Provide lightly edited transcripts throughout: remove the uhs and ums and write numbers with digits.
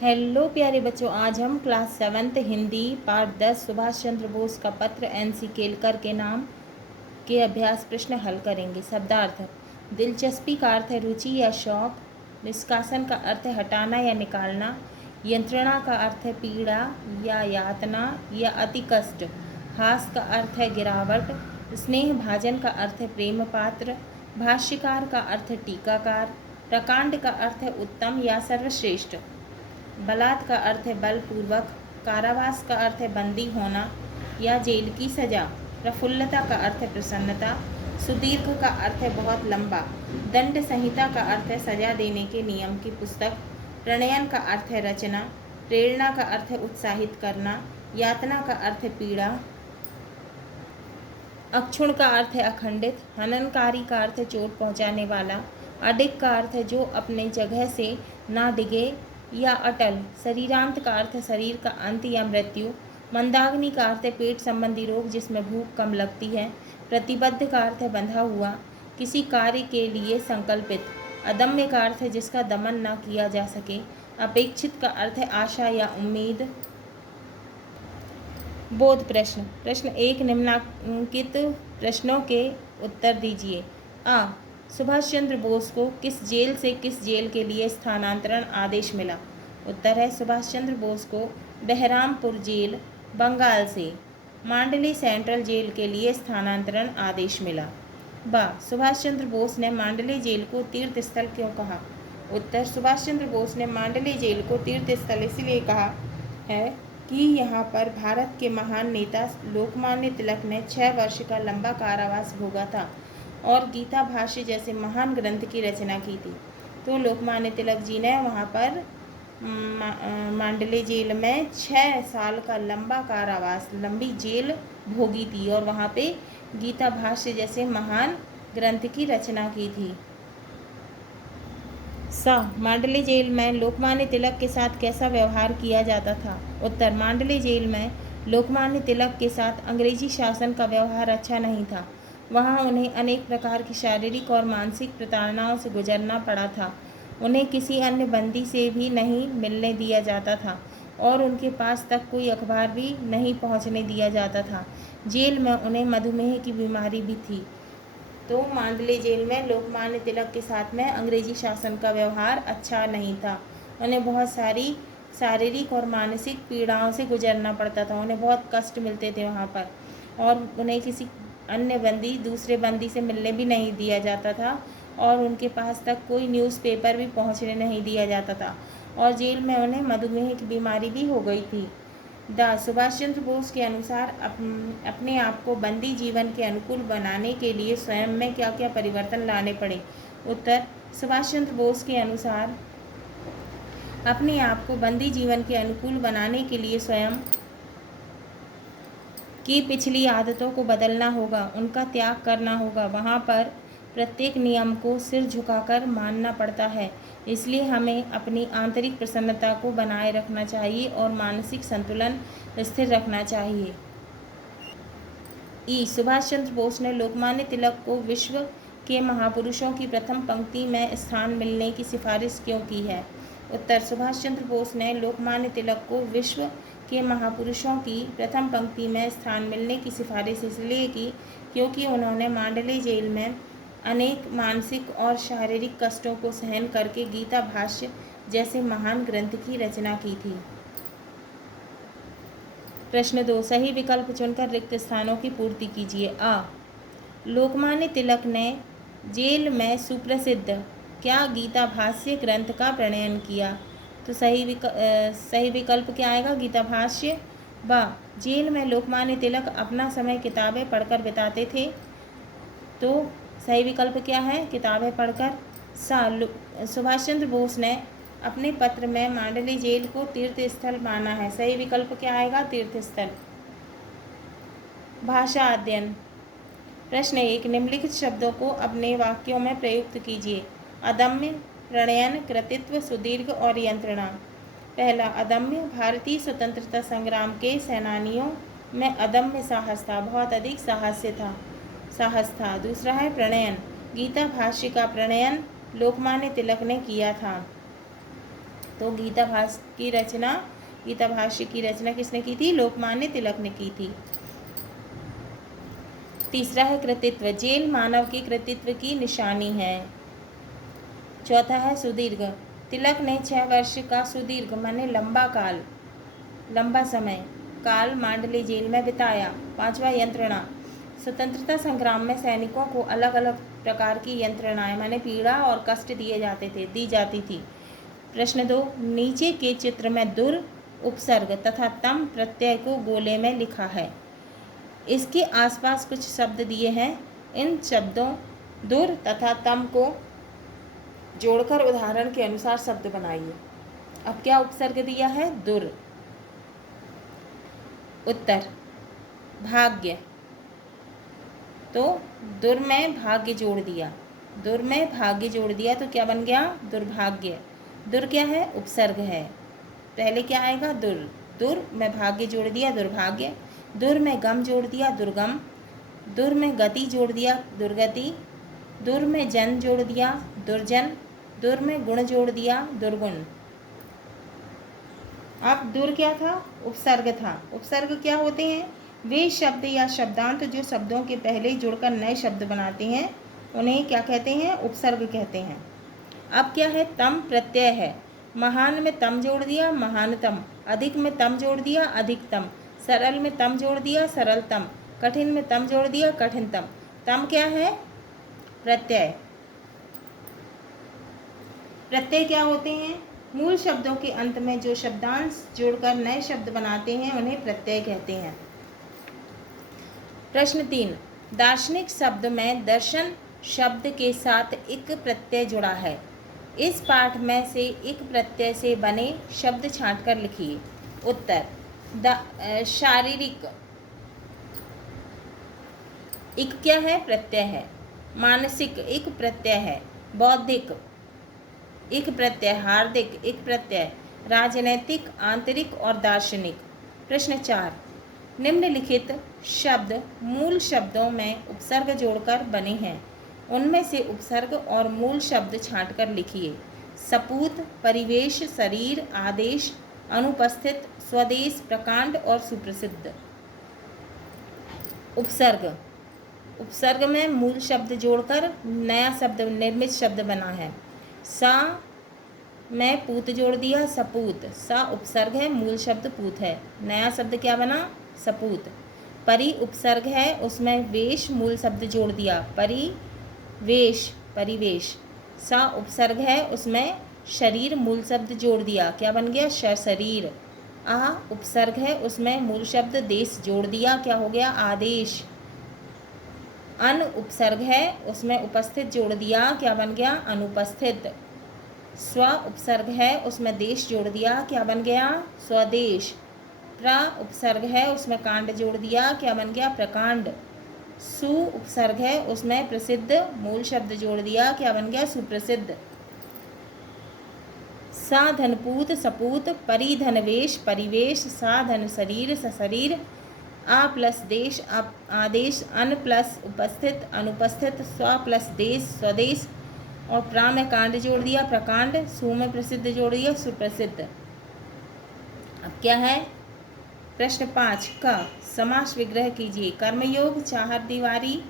Hello प्यारे बच्चों, आज हम class 7th Hindi part 10 Subhash Chandra Bose का पत्र एनसी केलकर के नाम के अभ्यास प्रश्न हल करेंगे। शब्दार्थ: दिलचस्पी का अर्थ है रुचि या शौक। निष्कासन का अर्थ है हटाना या निकालना। यंत्रणा का अर्थ है पीड़ा या यातना या अति कष्ट। हास का अर्थ है गिरावट। स्नेह भाजन का अर्थ है प्रेम पात्र। भाष्यकार का अर्थ है टीकाकार। प्रकांड का अर्थ है उत्तम या सर्वश्रेष्ठ। बलात् का अर्थ है बलपूर्वक। कारावास का अर्थ है बंदी होना या जेल की सजा। प्रफुल्लता का अर्थ है प्रसन्नता। सुदीर्घ का अर्थ है बहुत लंबा। दंड संहिता का अर्थ है सजा देने के नियम की पुस्तक। प्रणयन का अर्थ है रचना। प्रेरणा का अर्थ है उत्साहित करना। यातना का अर्थ है पीड़ा। अक्षुण का अर्थ है अखंडित। हननकारी का अर्थ है चोट पहुंचाने वाला। अडिग का अर्थ है जो अपने जगह से ना डिगे या अटल। शरीरांत का अर्थ है शरीर का अंत या मृत्यु। मंदाग्नि का अर्थ है पेट संबंधी रोग जिसमें भूख कम लगती है। प्रतिबद्ध का अर्थ है बंधा हुआ, किसी कार्य के लिए संकल्पित। अदम्य का अर्थ है जिसका दमन न किया जा सके। अपेक्षित का अर्थ है आशा या उम्मीद। बोध प्रश्न। प्रश्न 1, निम्नलिखित प्रश्नों के उत्तर दीजिए। आ, सुभाष चंद्र बोस को किस जेल से किस जेल के लिए स्थानांतरण आदेश मिला? उत्तर है सुभाष चंद्र बोस को बहरामपुर जेल, बंगाल से मांडले सेंट्रल जेल के लिए स्थानांतरण आदेश मिला। बा, सुभाष चंद्र बोस ने मांडले जेल को तीर्थ स्थल क्यों कहा? उत्तर, सुभाष चंद्र बोस ने मांडले जेल को तीर्थ स्थल इसलिए कहा है कि यहाँ पर भारत के महान नेता लोकमान्य तिलक ने 6 वर्ष का लंबा कारावास भोगा था और गीता भाष्य जैसे महान ग्रंथ की रचना की थी। तो लोकमान्य तिलक जी ने वहाँ पर मांडले जेल में 6 साल का लंबा कारावास, लंबी जेल भोगी थी और वहाँ पे गीता भाष्य जैसे महान ग्रंथ की रचना की थी। मांडले जेल में लोकमान्य तिलक के साथ कैसा व्यवहार किया जाता था? उत्तर, मांडले जेल में लोकमान्य तिलक के साथ अंग्रेजी शासन का व्यवहार अच्छा नहीं था। वहाँ उन्हें अनेक प्रकार की शारीरिक और मानसिक प्रताड़नाओं से गुजरना पड़ा था। उन्हें किसी अन्य बंदी से भी नहीं मिलने दिया जाता था और उनके पास तक कोई अखबार भी नहीं पहुँचने दिया जाता था। जेल में उन्हें मधुमेह की बीमारी भी थी। तो मांडले जेल में लोकमान्य तिलक के साथ में अंग्रेजी शासन का व्यवहार अच्छा नहीं था। उन्हें बहुत सारी शारीरिक और मानसिक पीड़ाओं से गुजरना पड़ता था। उन्हें बहुत कष्ट मिलते थे वहाँ पर और उन्हें किसी अन्य बंदी, दूसरे बंदी से मिलने भी नहीं दिया जाता था और उनके पास तक कोई न्यूज़पेपर भी पहुँचने नहीं दिया जाता था और जेल में उन्हें मधुमेह की बीमारी भी हो गई थी। सुभाष चंद्र बोस के अनुसार अपने आप को बंदी जीवन के अनुकूल बनाने के लिए स्वयं में क्या क्या परिवर्तन लाने पड़े? उत्तर, सुभाष चंद्र बोस के अनुसार अपने आप को बंदी जीवन के अनुकूल बनाने के लिए स्वयं की पिछली आदतों को बदलना होगा, उनका त्याग करना होगा। वहाँ पर प्रत्येक नियम को सिर झुकाकर मानना पड़ता है। इसलिए हमें अपनी आंतरिक प्रसन्नता को बनाए रखना चाहिए और मानसिक संतुलन स्थिर रखना चाहिए। सुभाष चंद्र बोस ने लोकमान्य तिलक को विश्व के महापुरुषों की प्रथम पंक्ति में स्थान मिलने की सिफारिश क्यों की है? उत्तर, सुभाष चंद्र बोस ने लोकमान्य तिलक को विश्व के महापुरुषों की प्रथम पंक्ति में स्थान मिलने की सिफारिश इसलिए की क्योंकि उन्होंने मांडले जेल में अनेक मानसिक और शारीरिक कष्टों को सहन करके गीता भाष्य जैसे महान ग्रंथ की रचना की थी। प्रश्न 2, सही विकल्प चुनकर रिक्त स्थानों की पूर्ति कीजिए। आ, लोकमान्य तिलक ने जेल में सुप्रसिद्ध क्या गीता भाष्य ग्रंथ का प्रणयन किया? तो सही विकल्प क्या आएगा? गीता भाष्य। बा, जेल में लोकमान्य तिलक अपना समय किताबें पढ़कर बिताते थे। तो सही विकल्प क्या है? किताबें पढ़कर। सुभाष चंद्र बोस ने अपने पत्र में मांडले जेल को तीर्थ स्थल माना है। सही विकल्प क्या आएगा? तीर्थ स्थल। भाषा अध्ययन। प्रश्न 1, निम्नलिखित शब्दों को अपने वाक्यों में प्रयुक्त कीजिए। अदम्य, प्रणयन, कृतित्व, सुदीर्घ और यंत्रणा। पहला, अदम्य। भारतीय स्वतंत्रता संग्राम के सेनानियों में अदम्य साहस था, बहुत अधिक साहस था। दूसरा है प्रणयन। गीता भाष्य का प्रणयन लोकमान्य तिलक ने किया था। तो गीता भाष्य की रचना किसने की थी? लोकमान्य तिलक ने की थी। तीसरा है कृतित्व। जेल मानव के कृतित्व की निशानी है। चौथा है सुदीर्घ। तिलक ने 6 वर्ष का सुदीर्घ माने लंबा समय काल मांडले जेल में बिताया। पांचवा यंत्रणा। स्वतंत्रता संग्राम में सैनिकों को अलग अलग प्रकार की यंत्रणाएं माने पीड़ा और कष्ट दी जाती थी। प्रश्न 2, नीचे के चित्र में दुर उपसर्ग तथा तम प्रत्यय को गोले में लिखा है। इसके आसपास कुछ शब्द दिए हैं। इन शब्दों दुर तथा तम को जोड़कर उदाहरण के अनुसार शब्द बनाइए। अब क्या उपसर्ग दिया है? दुर। उत्तर भाग्य। तो दुर में भाग्य जोड़ दिया तो क्या बन गया? दुर्भाग्य। दुर क्या है? उपसर्ग है। पहले क्या आएगा? दुर में भाग्य जोड़ दिया, दुर्भाग्य। दुर में गम जोड़ दिया, दुर्गम। दुर में गति जोड़ दिया, दुर्गति। दुर में जन जोड़ दिया, दुर्जन। दुर में गुण जोड़ दिया, दुर्गुण। अब दुर क्या था? उपसर्ग था। उपसर्ग क्या होते हैं? वे शब्द या शब्दांत जो शब्दों के पहले जुड़कर नए शब्द बनाते हैं उन्हें क्या कहते हैं? उपसर्ग कहते हैं। अब क्या है? तम प्रत्यय है। महान में तम जोड़ दिया, महानतम। अधिक में तम जोड़ दिया, अधिकतम। सरल में तम जोड़ दिया, सरलतम। कठिन में तम जोड़ दिया, कठिनतम। तम क्या है? प्रत्यय। प्रत्यय क्या होते हैं? मूल शब्दों के अंत में जो शब्दांश जोड़कर नए शब्द बनाते हैं उन्हें प्रत्यय कहते हैं। प्रश्न 3, दार्शनिक शब्द में दर्शन शब्द के साथ इक प्रत्यय जुड़ा है। इस पाठ में से इक प्रत्यय से बने शब्द छांटकर लिखिए। उत्तर शारीरिक। इक क्या है? प्रत्यय है। मानसिक इक प्रत्यय है। बौद्धिक इक प्रत्यय। हार्दिक इक प्रत्यय। राजनैतिक, आंतरिक और दार्शनिक। प्रश्न 4, निम्नलिखित शब्द मूल शब्दों में उपसर्ग जोड़कर बने हैं। उनमें से उपसर्ग और मूल शब्द छांटकर लिखिए। सपूत, परिवेश, शरीर, आदेश, अनुपस्थित, स्वदेश, प्रकांड और सुप्रसिद्ध। उपसर्ग में मूल शब्द जोड़कर नया शब्द, निर्मित शब्द बना है। सा में पूत जोड़ दिया, सपूत। सा उपसर्ग है, मूल शब्द पूत है। नया शब्द क्या बना? सपूत। परि उपसर्ग है, उसमें वेश मूल शब्द जोड़ दिया, परिवेश, परिवेश। सा उपसर्ग है, उसमें शरीर मूल शब्द जोड़ दिया, क्या बन गया? शरीर। आ उपसर्ग है, उसमें मूल शब्द देश जोड़ दिया, क्या हो गया? आदेश। अन उपसर्ग है, उसमें उपस्थित जोड़ दिया, क्या बन गया? अनुपस्थित। स्व उपसर्ग है, उसमें देश जोड़ दिया, क्या बन गया? स्वदेश। प्र उपसर्ग है, उसमें कांड जोड़ दिया, क्या बन गया? प्रकांड। सु उपसर्ग है, उसमें प्रसिद्ध मूल शब्द जोड़ दिया, क्या बन गया? सुप्रसिद्ध। सा धनपूत, सपूत। परि धनवेश, परिवेश। सा धन शरीर, सशरीर। आ प्लस देश, आदेश। अन प्लस उपस्थित, अनुपस्थित। स्व प्लस देश, स्वदेश। और प्रा में कांड जोड़ दिया, प्रकांड। सु में प्रसिद्ध जोड़ दिया, सुप्रसिद्ध। अब क्या है? प्रश्न 5 का समास विग्रह कीजिए। कर्मयोग, चाहर दीवारी,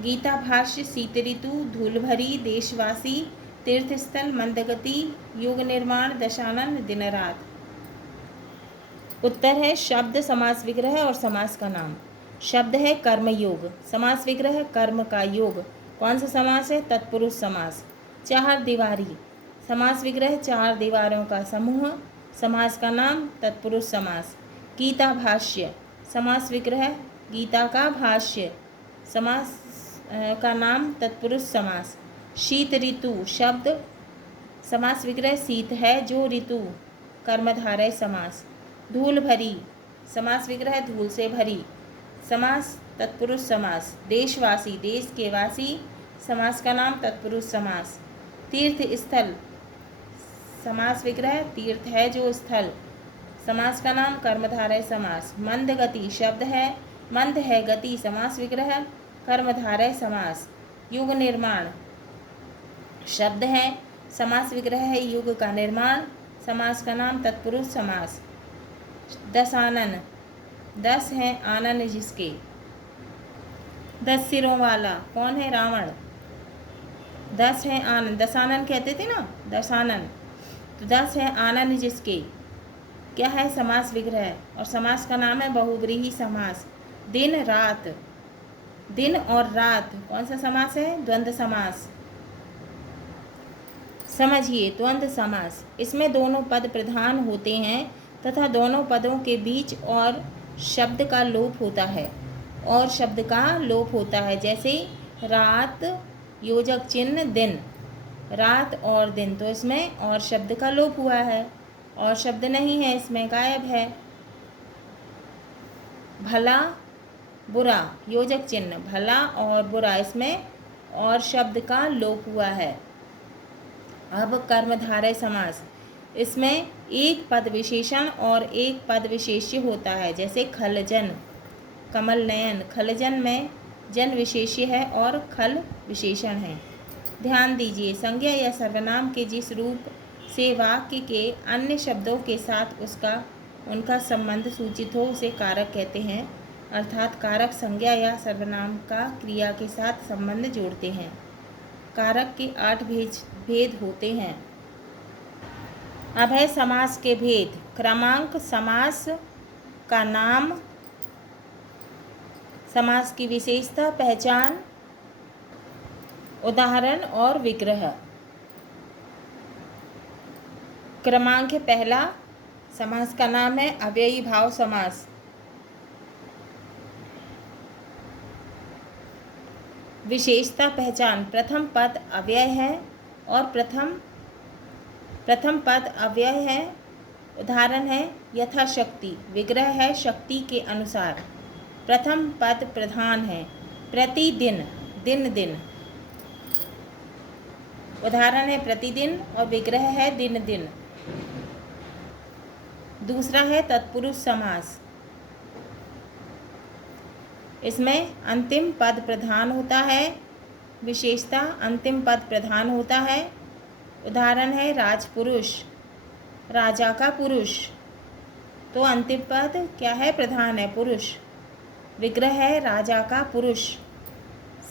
गीता भाष्य, शीत ऋतु, धूल भरी, देशवासी, तीर्थस्थल, मंदगति, युग निर्माण, दशानन, दिन रात। उत्तर है शब्द, समास विग्रह और समास का नाम। शब्द है कर्मयोग। समास विग्रह कर्म का योग। कौन सा समास है? तत्पुरुष समास। चार दीवारी। समास विग्रह चार दीवारों का समूह। समास का नाम तत्पुरुष समास। गीता भाष्य। समास विग्रह गीता का भाष्य। समास का नाम तत्पुरुष समास। शीत ऋतु शब्द। समास विग्रह शीत है जो ऋतु। कर्मधारय समास। धूल भरी। समास विग्रह धूल से भरी। समास तत्पुरुष समास। देशवासी देश के वासी। समास का नाम तत्पुरुष समास। तीर्थ स्थल। समास विग्रह तीर्थ है जो स्थल। समास का नाम कर्मधारय समास। मंद गति शब्द है। मंद है गति समास विग्रह कर्मधारय समास। युग निर्माण शब्द है। समास विग्रह है युग का निर्माण। समास का नाम तत्पुरुष समास। दशानन, 10 हैं आनन जिसके। 10 सिरों वाला, कौन है? रावण। 10 हैं आनन, दशानन कहते थे ना, दशानन, तो 10 हैं आनन जिसके। क्या है? समास विग्रह, और समास का नाम है बहुव्रीहि समास। दिन रात, दिन और रात कौन सा समास है? द्वंद्व समास। समझिए, द्वंद्व समास, इसमें दोनों पद प्रधान होते हैं तथा दोनों पदों के बीच और शब्द का लोप होता है, और शब्द का लोप होता है। जैसे रात योजक चिन्ह दिन, रात और दिन, तो इसमें और शब्द का लोप हुआ है, और शब्द नहीं है इसमें, गायब है। भला बुरा योजक चिन्ह, भला और बुरा, इसमें और शब्द का लोप हुआ है। अब कर्मधारय समास, इसमें एक पद विशेषण और एक पद विशेष्य होता है। जैसे खलजन, कमल नयन, खलजन में जन विशेष्य है और खल विशेषण है। ध्यान दीजिए, संज्ञा या सर्वनाम के जिस रूप से वाक्य के अन्य शब्दों के साथ उनका संबंध सूचित हो उसे कारक कहते हैं। अर्थात कारक संज्ञा या सर्वनाम का क्रिया के साथ संबंध जोड़ते हैं। कारक के 8 भेद होते हैं। अब है समास के भेद। क्रमांक, समास का नाम, समास की विशेषता, पहचान, उदाहरण और विग्रह। क्रमांक पहला, समास का नाम है अव्ययी भाव समास। विशेषता, पहचान, प्रथम पद अव्यय है और प्रथम पद अव्यय है। उदाहरण है यथाशक्ति, विग्रह है शक्ति के अनुसार। प्रथम पद प्रधान है। प्रतिदिन, दिन दिन, उदाहरण है प्रतिदिन और विग्रह है दिन दिन। दूसरा है तत्पुरुष समास, इसमें अंतिम पद प्रधान होता है। विशेषता, अंतिम पद प्रधान होता है। उदाहरण है राजपुरुष, राजा का पुरुष, तो अंतिम पद क्या है? प्रधान है, पुरुष। विग्रह है राजा का पुरुष।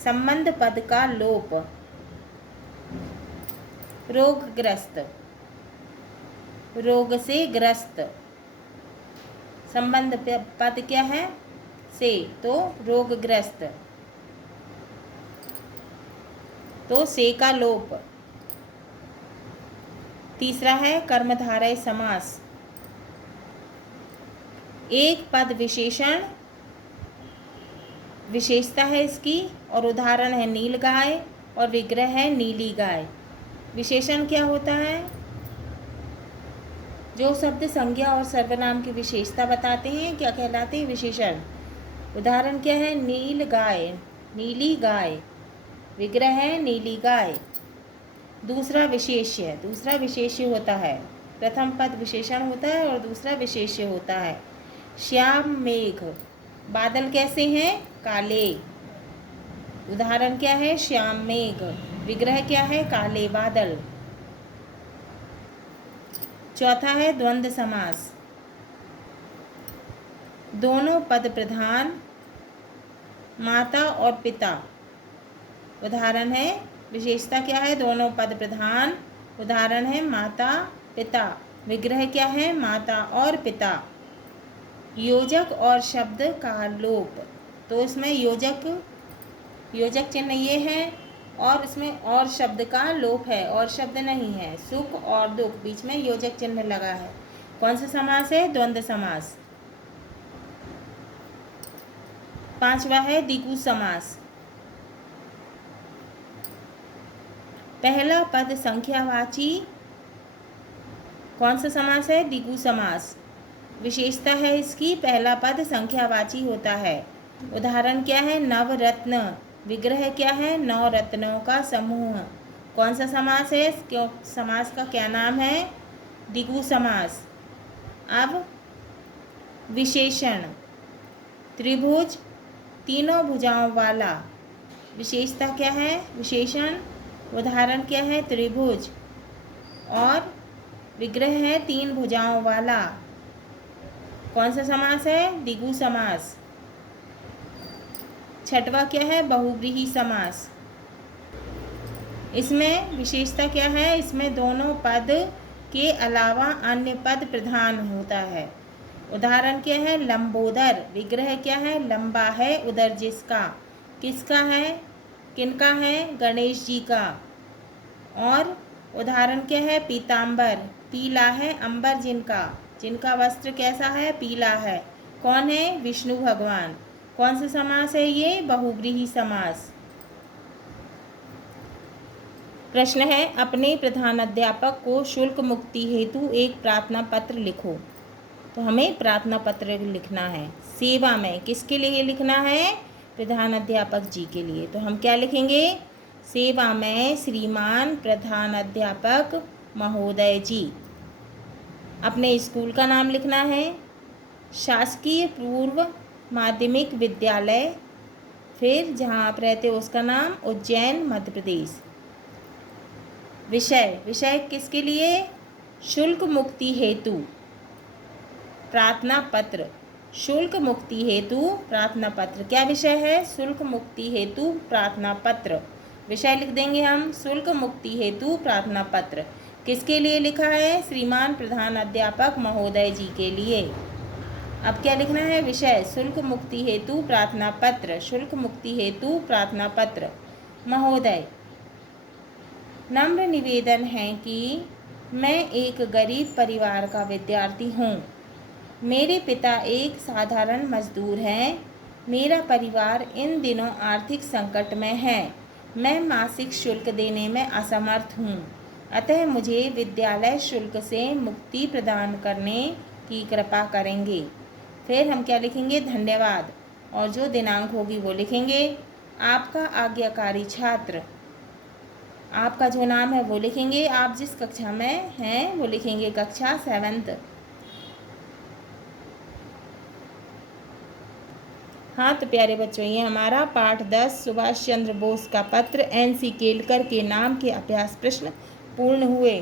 संबंध पद का लोप, रोगग्रस्त, रोग से ग्रस्त। संबंध पद क्या है? से, तो रोगग्रस्त, तो से का लोप। तीसरा है कर्मधारय समास, एक पद विशेषण, विशेषता है इसकी, और उदाहरण है नील गाय और विग्रह है नीली गाय। विशेषण क्या होता है? जो शब्द संज्ञा और सर्वनाम की विशेषता बताते हैं क्या कहलाते हैं? विशेषण। उदाहरण क्या है? नील गाय, नीली गाय, विग्रह है नीली गाय। दूसरा विशेष्य, दूसरा विशेष्य होता है। प्रथम पद विशेषण होता है और दूसरा विशेष्य होता है। श्याम मेघ, बादल कैसे हैं? काले। उदाहरण क्या है? श्याम मेघ, विग्रह क्या है? काले बादल। चौथा है द्वंद्व समास, दोनों पद प्रधान, माता और पिता। उदाहरण है, विशेषता क्या है? दोनों पद प्रधान, उदाहरण है माता पिता, विग्रह क्या है? माता और पिता। योजक और शब्द का लोप, तो इसमें योजक चिन्ह ये है और इसमें और शब्द का लोप है, और शब्द नहीं है। सुख और दुख, बीच में योजक चिन्ह लगा है। कौन सा समास है? द्वंद्व समास। पांचवा है द्विगु समास, पहला पद संख्यावाची। कौन सा समास है? द्विगु समास। विशेषता है इसकी, पहला पद संख्यावाची होता है। उदाहरण क्या है? नवरत्न, विग्रह क्या है? 9 रत्नों का समूह। कौन सा समास है? क्यों समास का क्या नाम है? द्विगु समास। अब विशेषण, त्रिभुज, तीनों भुजाओं वाला। विशेषता क्या है? विशेषण, उदाहरण क्या है? त्रिभुज और विग्रह है 3 भुजाओं वाला। कौन सा समास है? द्विगु समास। छठवा क्या है? बहुव्रीहि समास। इसमें विशेषता क्या है? इसमें दोनों पद के अलावा अन्य पद प्रधान होता है। उदाहरण क्या है? लंबोदर। विग्रह क्या है? लंबा है उदर जिसका। किसका है? किनका है? गणेश जी का। और उदाहरण क्या है? पीताम्बर। पीला है अंबर जिनका, जिनका वस्त्र कैसा है? पीला है। कौन है? विष्णु भगवान। कौन सा समास है ये? बहुव्रीहि समास। प्रश्न है, अपने प्रधानाध्यापक को शुल्क मुक्ति हेतु एक प्रार्थना पत्र लिखो। तो हमें प्रार्थना पत्र लिखना है। सेवा में किसके लिए लिखना है? प्रधानाध्यापक जी के लिए। तो हम क्या लिखेंगे? सेवा में श्रीमान प्रधानाध्यापक महोदय जी। अपने स्कूल का नाम लिखना है, शासकीय पूर्व माध्यमिक विद्यालय, फिर जहाँ आप रहते हो उसका नाम उज्जैन मध्य प्रदेश। विषय, विषय किसके लिए? शुल्क मुक्ति हेतु प्रार्थना पत्र। शुल्क मुक्ति हेतु प्रार्थना पत्र। क्या विषय है? शुल्क मुक्ति हेतु प्रार्थना पत्र। विषय लिख देंगे हम, शुल्क मुक्ति हेतु प्रार्थना पत्र। किसके लिए लिखा है? श्रीमान प्रधानाध्यापक महोदय जी के लिए। अब क्या लिखना है? विषय शुल्क मुक्ति हेतु प्रार्थना पत्र। शुल्क मुक्ति हेतु प्रार्थना पत्र। महोदय, नम्र निवेदन है कि मैं एक गरीब परिवार का विद्यार्थी हूँ। मेरे पिता एक साधारण मजदूर हैं। मेरा परिवार इन दिनों आर्थिक संकट में है। मैं मासिक शुल्क देने में असमर्थ हूँ, अतः मुझे विद्यालय शुल्क से मुक्ति प्रदान करने की कृपा करेंगे। फिर हम क्या लिखेंगे? धन्यवाद। और जो दिनांक होगी वो लिखेंगे। आपका आज्ञाकारी छात्र। आपका जो नाम है वो लिखेंगे। आप जिस कक्षा में हैं वो लिखेंगे, कक्षा 7th। हाँ तो प्यारे बच्चों, ये हमारा पाठ 10 सुभाष चंद्र बोस का पत्र NC केलकर के नाम के अभ्यास प्रश्न पूर्ण हुए।